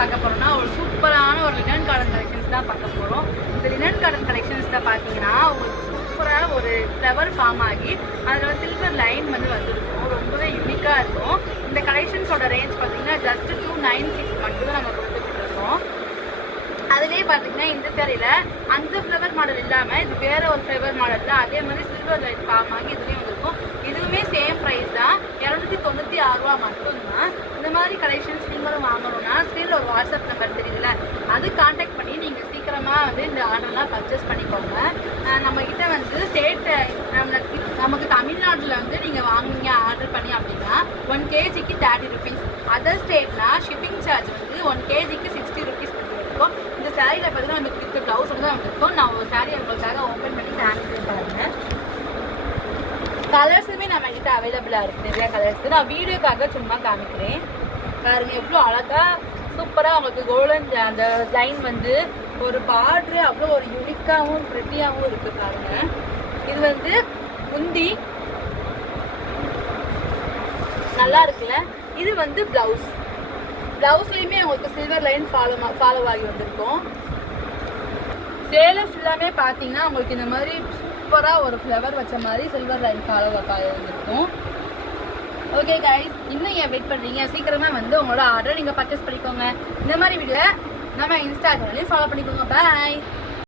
பார்க்க போறோம்னா ஒரு சூப்பரான ஒரு லினன் கார்டன் கலெக்ஷன்ஸ் தான் பார்க்க போறோம். இந்த லினன் கார்டன் கலெக்ஷன்ஸ்ல பாத்தீங்கன்னா உங்களுக்கு சூப்பரா ஒரு ஃப்ளவர் ஃபார்ம் ஆகி அதுல சில்வர் லைன் வந்துருக்கும். ரொம்பவே யூனிக்கா இருக்கும். இந்த கலெக்ஷன்ஸோட ரேஞ்ச் பாத்தீங்கன்னா ஜஸ்ட் 296 மட்டும் தான் நம்ம கொடுத்துட்டு இருக்கோம். அதுலேயே பார்த்தீங்கன்னா இந்த சேரீல அந்த ஃப்ளவர் மாடல் இல்லாமல் இது வேற ஒரு ஃப்ளவர் மாடலில் அதே மாதிரி சில்வர் லைட் ஃபார்ம் ஆகி இதுலேயும் வந்துருக்கும். இதுவுமே சேம் ப்ரைஸ் தான், 296 ரூபா மட்டும்தான். இந்த மாதிரி கலெக்ஷன்ஸ் நீங்களும் வாங்கணும்னா ஸ்க்ரீனில் ஒரு வாட்ஸ்அப் நம்பர் தெரியுதுல, அது கான்டாக்ட் பண்ணி நீங்கள் சீக்கிரமாக இந்த ஆர்டர்லாம் பர்ச்சேஸ் பண்ணிக்கோங்க. நம்மக்கிட்ட ஸ்டேட் நமக்கு தமிழ்நாட்டில் நீங்கள் வாங்குனீங்க ஆர்டர் பண்ணி அப்படின்னா 1 kgக்கு 30 rupees. அதர் ஸ்டேட்னா ஷிப்பிங் சார்ஜ் 1 kgக்கு 60 rupees இருக்கும். இந்த சாரியில் பார்த்தீங்கன்னா நமக்கு வித் ப்ளவுஸ் தான் வந்துருக்கும். நான் ஒரு சாரி உங்களுக்காக ஓப்பன் பண்ணி காமிக்கிறேன் பாருங்க. கலர்ஸுமே நம்ம கிட்ட அவைலபிளாக இருக்குது, நிறையா கலர்ஸ். நான் வீடியோக்காக சும்மா காமிக்கிறேன் பாருங்க. எவ்வளோ அழகா சூப்பராக உங்களுக்கு கோல்டன் அந்த லைன் ஒரு பார்டரு அவ்வளோ ஒரு யூனிக்காகவும் ப்ரெட்டியாகவும் இருக்குது பாருங்க. இது முந்தி நல்லா இருக்குல்ல. இது பிளவுஸ்லயுமே உங்களுக்கு சில்வர் லைன் ஃபாலோ ஆகி வந்திருக்கும். சேலை ஃபுல்லாமே பார்த்தீங்கன்னா உங்களுக்கு இந்த மாதிரி சூப்பராக ஒரு ஃப்ளவர் வச்ச மாதிரி சில்வர் லைன் ஃபாலோ ஆகி வந்திருக்கும். ஓகே கைஸ், இன்னும் ஏன் வெயிட் பண்ணுறீங்க? சீக்கிரமாக உங்களோட ஆர்டர் நீங்கள் பர்ச்சேஸ் பண்ணிக்கோங்க. இந்த மாதிரி வீடியோ நம்ம இன்ஸ்டாகிராம்லேயும் ஃபாலோ பண்ணிக்கோங்க. பாய்.